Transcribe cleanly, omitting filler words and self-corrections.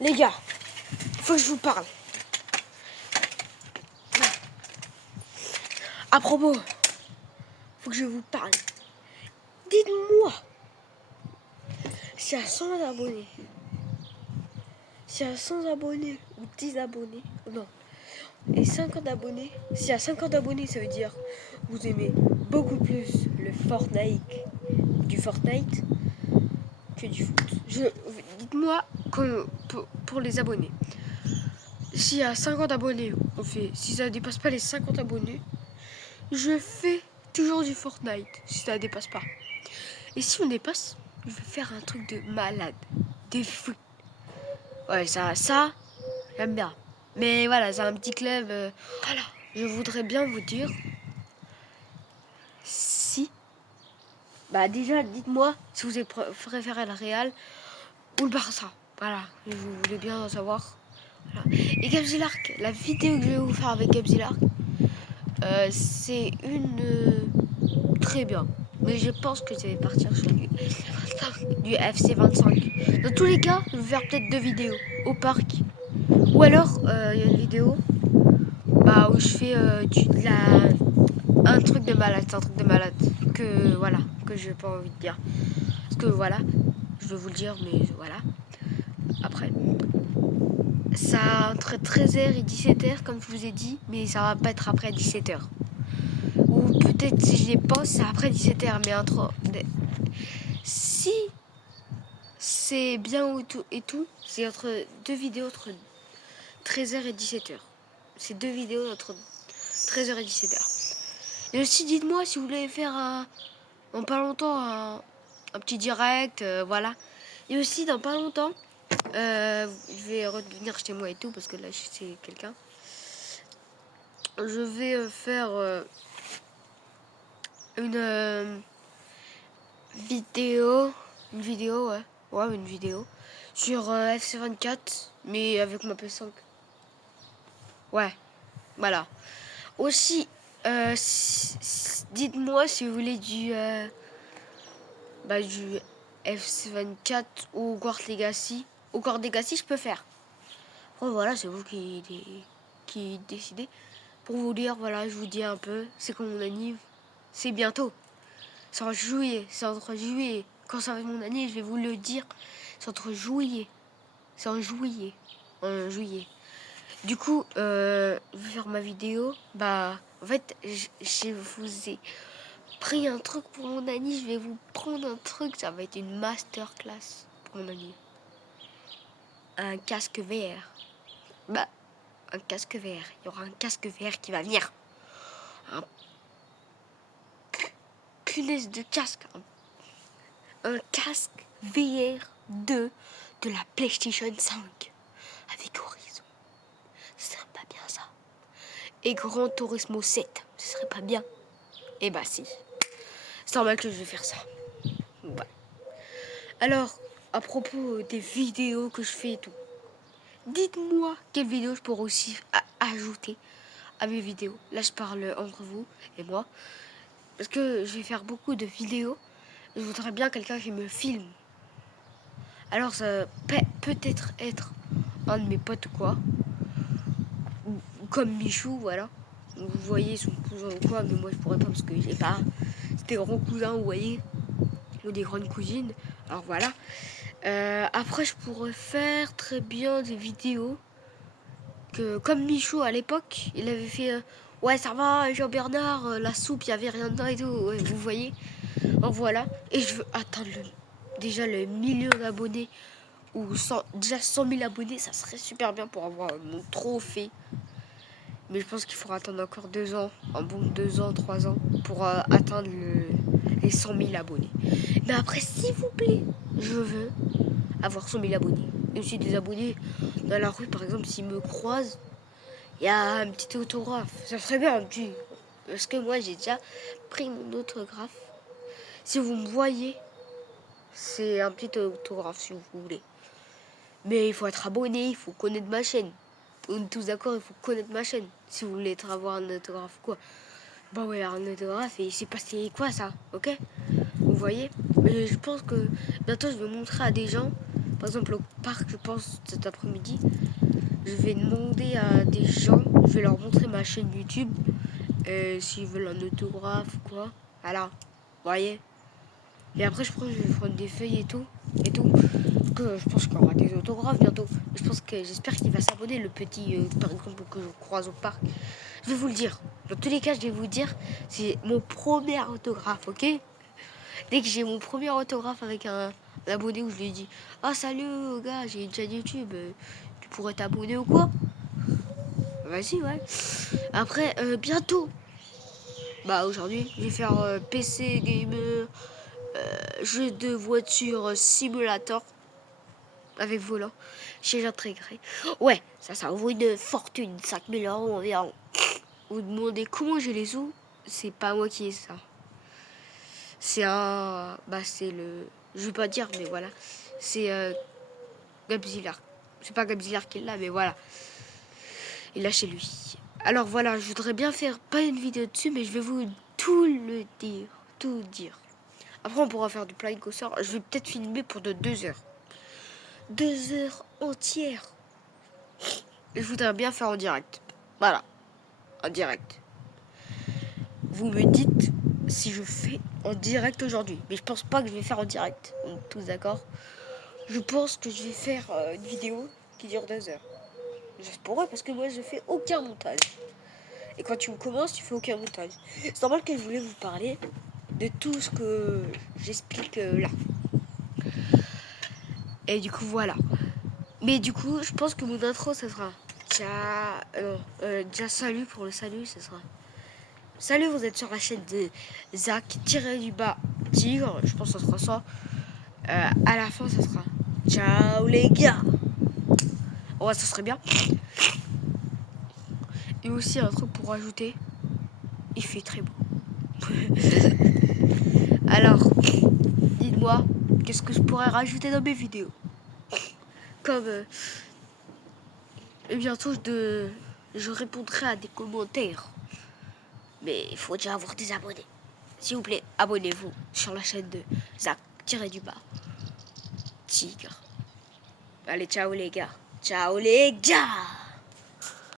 Les gars, faut que je vous parle. À propos, faut que je vous parle. Dites-moi, s'il y a 100 abonnés, s'il y a 100 abonnés ou 10 abonnés, non, et 50 abonnés, s'il y a 50 abonnés, ça veut dire vous aimez beaucoup plus le Fortnite, du Fortnite que du foot. Dites-moi pour les abonnés. S'il y a 50 abonnés, si ça ne dépasse pas les 50 abonnés, je fais toujours du Fortnite, si ça ne dépasse pas. Et si on dépasse, je vais faire un truc de malade, des fous. Ouais, ça, j'aime bien. Mais voilà, c'est un petit club. Voilà, je voudrais bien vous dire si. Bah déjà, dites-moi si vous préférez le Real ou le Barça. Voilà, je voulais bien savoir. Voilà. Et Gabzilark, la vidéo que je vais vous faire avec Gabzilark, c'est une très bien. Mais je pense que je vais partir sur du FC 25. Dans tous les cas, je vais faire peut-être 2 vidéos au parc. Ou alors, il y a une vidéo où je fais un truc de malade. C'est un truc de malade que voilà, que j'ai pas envie de dire. Parce que voilà, je vais vous le dire, mais voilà. Après, ça entre 13h et 17h, comme je vous ai dit, mais ça va pas être après 17h. Ou peut-être si je les pense, c'est après 17h, mais entre. Si c'est bien et tout, c'est entre 2 vidéos entre 13h et 17h. C'est 2 vidéos entre 13h et 17h. Et aussi, dites-moi si vous voulez faire dans pas longtemps un petit direct, voilà. Et aussi, dans pas longtemps, je vais revenir chez moi et tout, parce que là, c'est quelqu'un. Je vais faire une vidéo, ouais, une vidéo sur FC24, mais avec ma PS5. Ouais, voilà. Aussi, dites-moi si vous voulez du FC24 ou Guard Legacy. Au Guard Legacy, je peux faire. Après, voilà, c'est vous qui décidez. Pour vous dire, voilà, je vous dis un peu, c'est quand mon anniv. C'est bientôt. C'est en juillet. C'est entre juillet. Quand ça va être mon année, je vais vous le dire. C'est entre juillet. C'est en juillet. En juillet. Du coup, je vais faire ma vidéo. En fait, je vous ai pris un truc pour mon année. Je vais vous prendre un truc. Ça va être une masterclass pour mon année. Un casque VR. Un casque VR. Il y aura un casque VR qui va venir. Un punaise de casque. Un casque VR 2 de la PlayStation 5 avec Horizon. Ce serait pas bien ça. Et Gran Turismo 7, ce serait pas bien. Eh bah si. C'est normal que je vais faire ça. Ouais. Alors, à propos des vidéos que je fais et tout, dites-moi quelle vidéo je pourrais aussi ajouter à mes vidéos. Là, je parle entre vous et moi. Parce que je vais faire beaucoup de vidéos. Je voudrais bien quelqu'un qui me filme. Alors, ça peut-être être un de mes potes ou quoi. Ou comme Michou, voilà. Vous voyez son cousin ou quoi, mais moi je pourrais pas parce que j'ai pas des grands cousins, vous voyez. Ou des grandes cousines. Alors voilà. Après, je pourrais faire très bien des vidéos. Comme Michou à l'époque, il avait fait ouais, ça va, Jean-Bernard, la soupe, il n'y avait rien dedans et tout. Ouais, vous voyez. Alors voilà. Et je veux atteindre déjà le million d'abonnés. Ou déjà 100 000 abonnés, ça serait super bien pour avoir mon trophée. Mais je pense qu'il faudra attendre encore 2 ans, un bon 2 ans, 3 ans, pour atteindre les 100 000 abonnés. Mais après, s'il vous plaît, je veux avoir 100 000 abonnés. Et aussi des abonnés dans la rue, par exemple, s'ils me croisent, il y a un petit autographe. Ça serait bien un petit. Parce que moi, j'ai déjà pris mon autographe. Si vous me voyez, c'est un petit autographe, si vous voulez. Mais il faut être abonné, il faut connaître ma chaîne. On est tous d'accord, il faut connaître ma chaîne. Si vous voulez avoir un autographe, quoi. Bah ouais, un autographe, et c'est passé quoi ça, ok? Vous voyez? Mais je pense que bientôt je vais montrer à des gens. Par exemple, au parc, je pense, cet après-midi, je vais demander à des gens, je vais leur montrer ma chaîne YouTube, s'ils veulent un autographe ou quoi. Voilà, vous voyez. Et après, je vais prendre des feuilles et tout. Parce que je pense qu'il y aura des autographes bientôt. J'espère qu'il va s'abonner, le petit, par exemple, que je croise au parc. Je vais vous le dire. Dans tous les cas, je vais vous dire, c'est mon premier autographe, ok? Dès que j'ai mon premier autographe avec un abonné où je lui ai dit, ah salut gars, j'ai une chaîne YouTube, tu pourrais t'abonner ou quoi? Vas-y, ouais. Après, bientôt. Bah aujourd'hui, je vais faire PC gamer, jeu de voiture simulator avec volant chez intégré. Ouais, ça vaut une fortune, 5000 € environ. Vous demandez comment j'ai les sous, c'est pas moi qui ai ça. C'est un... Bah c'est le... Je vais pas dire, mais voilà. C'est Gabzillar. C'est pas Gabzillar qui l'a, mais voilà. Il l'a chez lui. Alors voilà, je voudrais bien faire, pas une vidéo dessus, mais je vais vous tout le dire. Tout dire. Après, on pourra faire du flying coaster. Je vais peut-être filmer pour de 2 heures. 2 heures entières. Je voudrais bien faire en direct. Voilà. En direct. Vous me dites si je fais en direct aujourd'hui. Mais je pense pas que je vais faire en direct. On est tous d'accord. Je pense que je vais faire une vidéo qui dure 2 heures. Je pourrais parce que moi je fais aucun montage. Et quand tu commences, tu fais aucun montage. C'est normal que je voulais vous parler de tout ce que j'explique là. Et du coup voilà. Mais du coup, je pense que mon intro ça sera déjà salut pour le salut, ça sera. Salut, vous êtes sur la chaîne de Zach-du-bas Tigre. Je pense que ça sera ça. À la fin, ça sera ciao les gars. Ouais, ça serait bien. Et aussi un truc pour rajouter. Il fait très beau. Alors, dites-moi, qu'est-ce que je pourrais rajouter dans mes vidéos? Comme bientôt je répondrai à des commentaires. Mais il faut déjà avoir des abonnés. S'il vous plaît, abonnez-vous sur la chaîne de Zach-du-bas Tigre. Allez, ciao les gars. Ciao les gars.